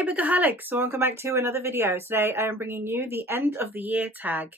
Hey Bookaholics, so welcome back to another video. Today I am bringing you the end of the year tag.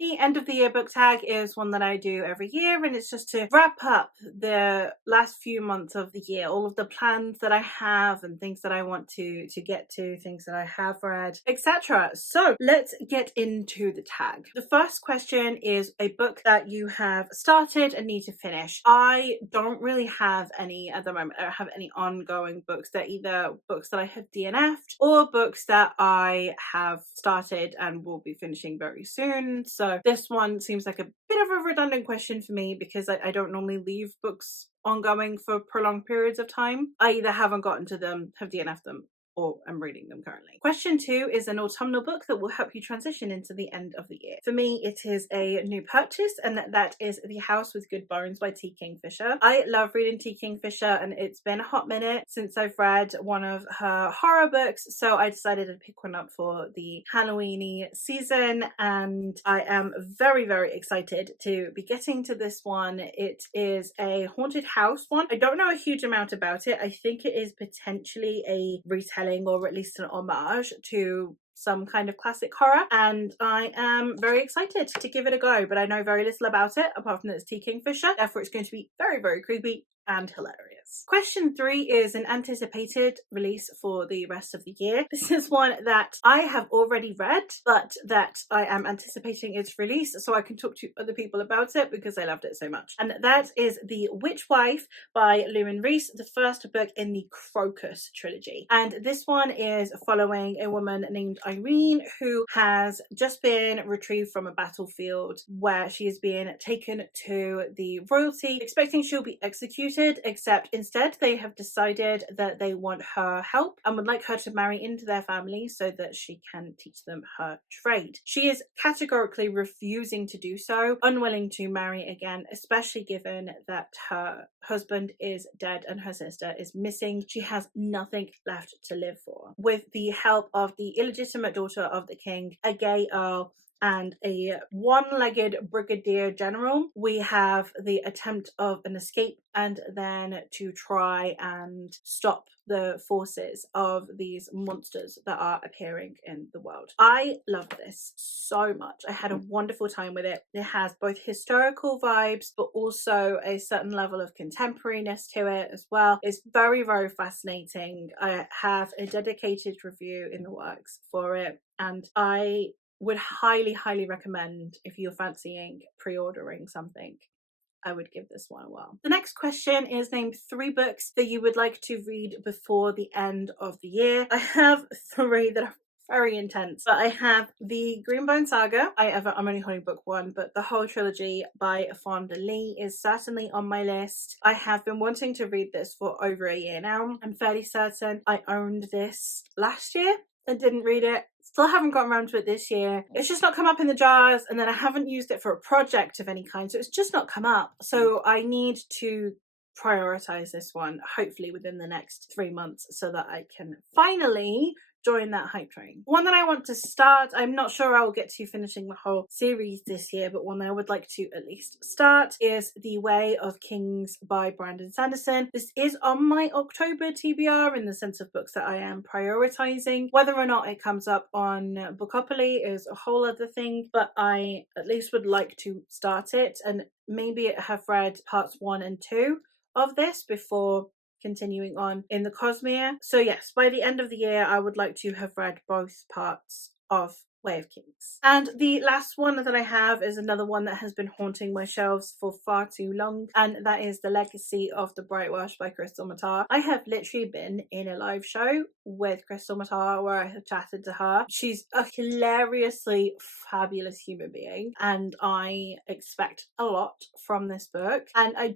The end of the year book tag is one that I do every year, and it's just to wrap up the last few months of the year, all of the plans that I have and things that I want to get to, things that I have read, etc. So let's get into the tag. The first question is a book that you have started and need to finish. I don't really have any at the moment. I don't have any ongoing books. They're either books that I have DNF'd or books that I have started and will be finishing very soon. So this one seems like a bit of a redundant question for me because I don't normally leave books ongoing for prolonged periods of time. I either haven't gotten to them, have DNF'd them, or I'm reading them currently. Question 2 is an autumnal book that will help you transition into the end of the year. For me, it is a new purchase, and that is The House with Good Bones by T. Kingfisher. I love reading T. Kingfisher, and it's been a hot minute since I've read one of her horror books, so I decided to pick one up for the Halloweeny season, and I am very, very excited to be getting to this one. It is a haunted house one. I don't know a huge amount about it. I think it is potentially a retelling or at least an homage to some kind of classic horror, and I am very excited to give it a go, but I know very little about it apart from that it's T. Kingfisher, therefore it's going to be very, very creepy and hilarious. Question 3 is an anticipated release for the rest of the year. This is one that I have already read, but that I am anticipating its release so I can talk to other people about it because I loved it so much. And that is The Witch Wife by Lewin Reese, the first book in the Crocus trilogy. And this one is following a woman named Irene who has just been retrieved from a battlefield where she is being taken to the royalty, expecting she'll be executed, except instead they have decided that they want her help and would like her to marry into their family so that she can teach them her trade. She is categorically refusing to do so, unwilling to marry again, especially given that her husband is dead and her sister is missing. She has nothing left to live for. With the help of the illegitimate daughter of the king, a gay earl, and a one-legged brigadier general, we have the attempt of an escape and then to try and stop the forces of these monsters that are appearing in the world. I love this so much. I had a wonderful time with it. It has both historical vibes but also a certain level of contemporariness to it as well. It's very, very fascinating. I have a dedicated review in the works for it, and I would highly recommend, if you're fancying pre-ordering something, I would give this one a whirl. The next question is name 3 books that you would like to read before the end of the year. I have 3 that are very intense, but I have the Greenbone Saga. I'm only holding book 1, but the whole trilogy by Fonda Lee is certainly on my list. I have been wanting to read this for over a year now. I'm fairly certain I owned this last year and didn't read it. Still haven't gotten around to it this year. It's just not come up in the jars, and then I haven't used it for a project of any kind, so it's just not come up. So I need to prioritize this one, hopefully within the next 3 months, so that I can finally join that hype train. One that I want to start, I'm not sure I will get to finishing the whole series this year, but one that I would like to at least start is The Way of Kings by Brandon Sanderson. This is on my October TBR in the sense of books that I am prioritizing. Whether or not it comes up on Buckley is a whole other thing, but I at least would like to start it and maybe have read parts 1 and 2 of this before continuing on in the Cosmere. So yes, by the end of the year I would like to have read both parts of Way of Kings. And the last one that I have is another one that has been haunting my shelves for far too long, and that is The Legacy of the Brightwash by Crystal Matar. I have literally been in a live show with Crystal Matar where I have chatted to her. She's a hilariously fabulous human being, and I expect a lot from this book, and I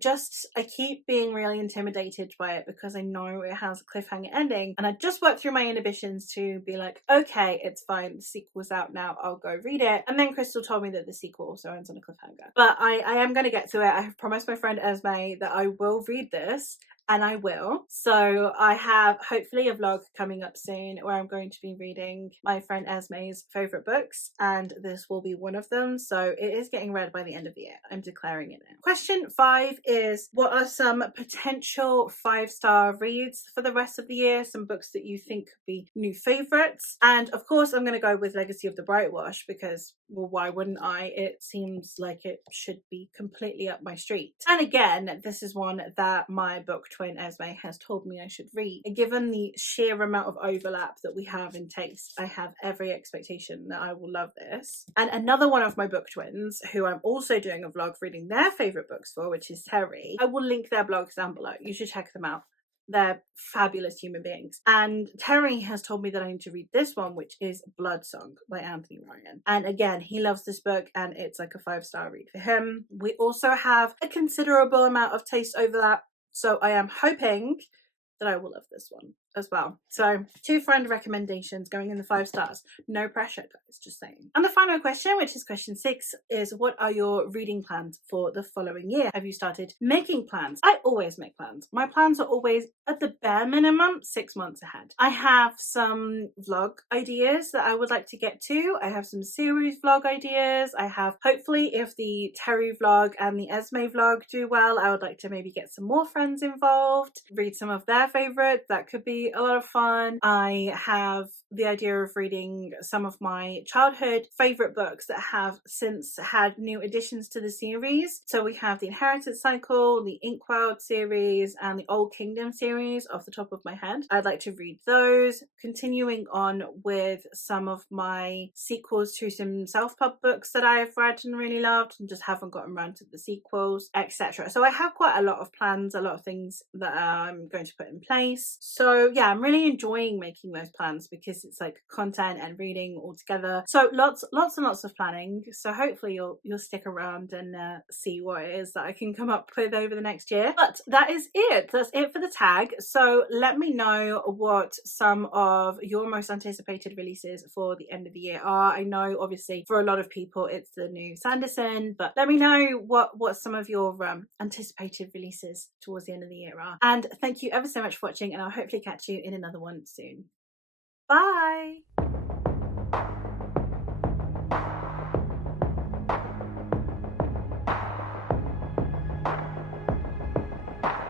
keep being really intimidated by it because I know it has a cliffhanger ending, and I just worked through my inhibitions to be like, okay, it's fine, the sequel's out now, I'll go read it. And then Crystal told me that the sequel also ends on a cliffhanger. But I am going to get to it. I have promised my friend Esme that I will read this, and I will. So I have hopefully a vlog coming up soon where I'm going to be reading my friend Esme's favorite books, and this will be one of them. So it is getting read by the end of the year. I'm declaring it now. Question 5 is, what are some potential 5-star reads for the rest of the year? Some books that you think could be new favorites. And of course, I'm going to go with Legacy of the Brightwash because, well, why wouldn't I? It seems like it should be completely up my street. And again, this is one that my book twin Esme has told me I should read. Given the sheer amount of overlap that we have in taste, I have every expectation that I will love this. And another one of my book twins, who I'm also doing a vlog reading their favorite books for, which is Terry. I will link their blogs down below. You should check them out. They're fabulous human beings. And Terry has told me that I need to read this one, which is Blood Song by Anthony Ryan. And again, he loves this book and it's like a 5-star read for him. We also have a considerable amount of taste overlap, so I am hoping that I will love this one as well. So 2 friend recommendations going in the 5 stars. No pressure, guys, just saying. And the final question, which is question 6, is what are your reading plans for the following year? Have you started making plans? I always make plans. My plans are always at the bare minimum 6 months ahead. I have some vlog ideas that I would like to get to. I have some series vlog ideas. I have, hopefully, if the Terry vlog and the Esme vlog do well, I would like to maybe get some more friends involved, read some of their favorites. That could be a lot of fun. I have the idea of reading some of my childhood favorite books that have since had new additions to the series. So we have the Inheritance Cycle, the Inkwell series, and the Old Kingdom series off the top of my head. I'd like to read those, continuing on with some of my sequels to some self-pub books that I've read and really loved and just haven't gotten around to the sequels, etc. So I have quite a lot of plans, a lot of things that I'm going to put in place. So yeah, I'm really enjoying making those plans because it's like content and reading all together. So lots and lots of planning. So hopefully you'll stick around and see what it is that I can come up with over the next year. But that is it. That's it for the tag. So let me know what some of your most anticipated releases for the end of the year are. I know obviously for a lot of people it's the new Sanderson, but let me know what some of your anticipated releases towards the end of the year are. And thank you ever so much for watching, and I'll hopefully catch you in another one soon. Bye!